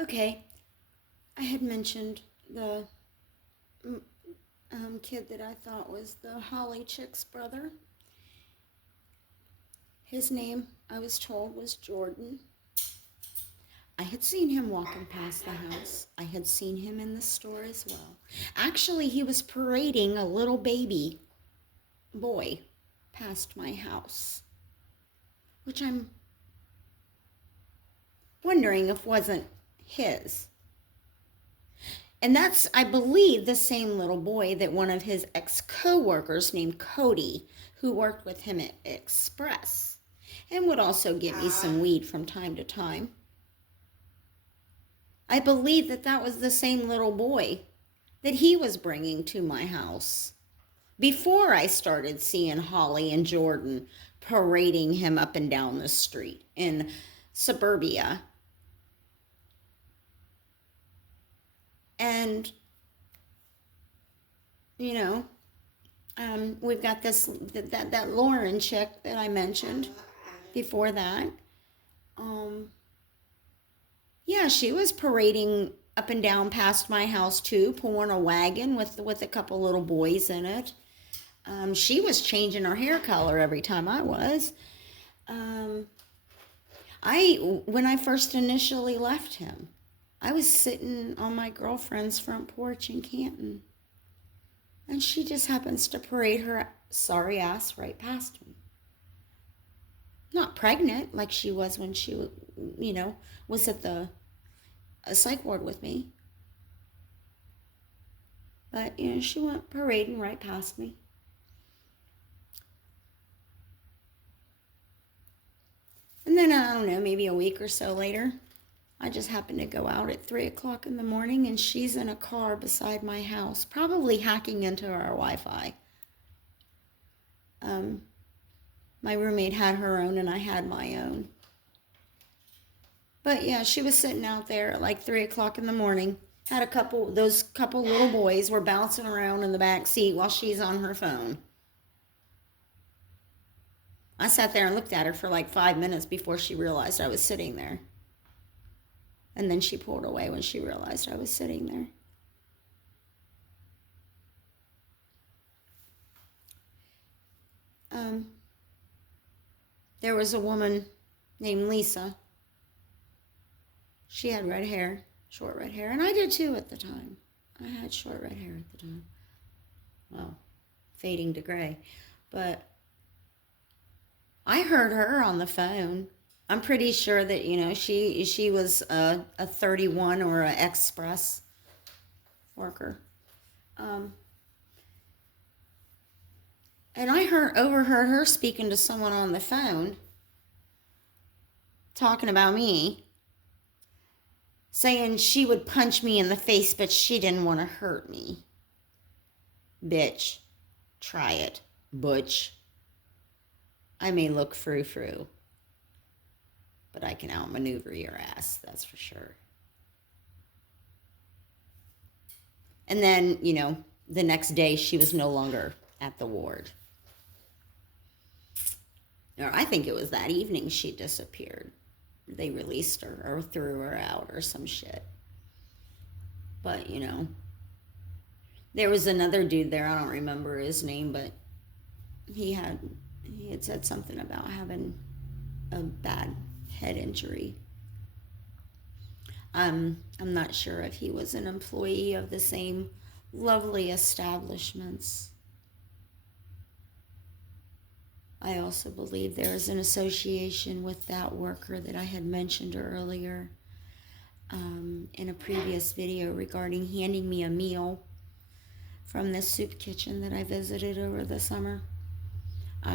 Okay, I had mentioned the kid that I thought was the Holly chick's brother. His name, I was told, was Jordan. I had seen him walking past the house. I had seen him in the store as well. Actually, he was parading a little baby boy past my house, which I'm wondering if wasn't his. And that's, I believe, the same little boy that one of his ex-co-workers named Cody, who worked with him at Express and would also get me some weed from time to time. I believe that that was the same little boy that he was bringing to my house before I started seeing Holly and Jordan parading him up and down the street in suburbia. And, you know, we've got that Lauren chick that I mentioned before that. Yeah, she was parading up and down past my house too, pulling a wagon with a couple little boys in it. She was changing her hair color every time I was. When I first initially left him, I was sitting on my girlfriend's front porch in Canton, and she just happens to parade her sorry ass right past me. Not pregnant like she was when she, was at the psych ward with me. But, she went parading right past me. And then, I don't know, maybe a week or so later, I just happened to go out at 3 o'clock in the morning, and she's in a car beside my house, probably hacking into our Wi-Fi. My roommate had her own, and I had my own. But yeah, she was sitting out there at like 3 o'clock in the morning. Had those couple little boys were bouncing around in the back seat while she's on her phone. I sat there and looked at her for like 5 minutes before she realized I was sitting there. And then she pulled away when she realized I was sitting there. There was a woman named Lisa. She had red hair, short red hair, and I did too at the time. I had short red hair at the time. Well, fading to gray. But I heard her on the phone. I'm pretty sure that, she was a 31 or an express worker. And I overheard her speaking to someone on the phone, talking about me, saying she would punch me in the face, but she didn't want to hurt me. Bitch, try it, butch. I may look frou-frou, but I can outmaneuver your ass, that's for sure. And then, the next day she was no longer at the ward. Or I think it was that evening she disappeared. They released her or threw her out or some shit. But, there was another dude there, I don't remember his name, but he had said something about having a bad head injury. I'm not sure if he was an employee of the same lovely establishments. I also believe there is an association with that worker that I had mentioned earlier in a previous video regarding handing me a meal from this soup kitchen that I visited over the summer. I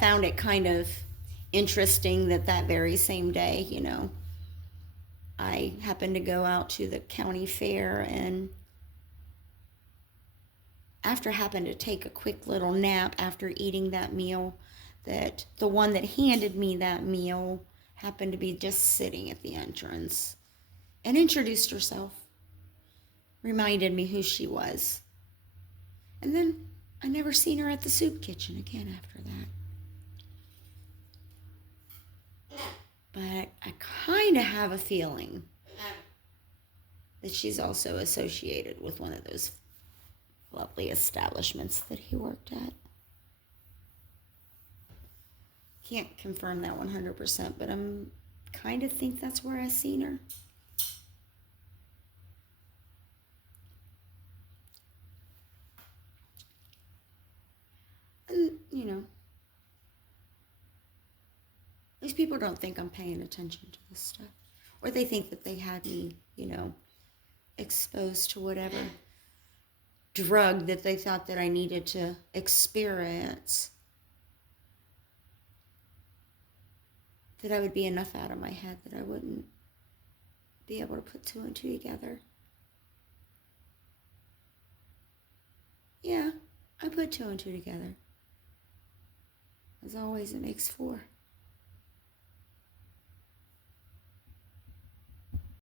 found it kind of interesting that very same day, I happened to go out to the county fair, and after happened to take a quick little nap after eating that meal, that the one that handed me that meal happened to be just sitting at the entrance and introduced herself, reminded me who she was. And then I never seen her at the soup kitchen again after that. But I kind of have a feeling that she's also associated with one of those lovely establishments that he worked at. Can't confirm that 100%, but I'm kind of think that's where I seen her. And, these people don't think I'm paying attention to this stuff. Or they think that they had me, exposed to whatever drug that they thought that I needed to experience. That I would be enough out of my head that I wouldn't be able to put two and two together. Yeah, I put two and two together. As always, it makes four.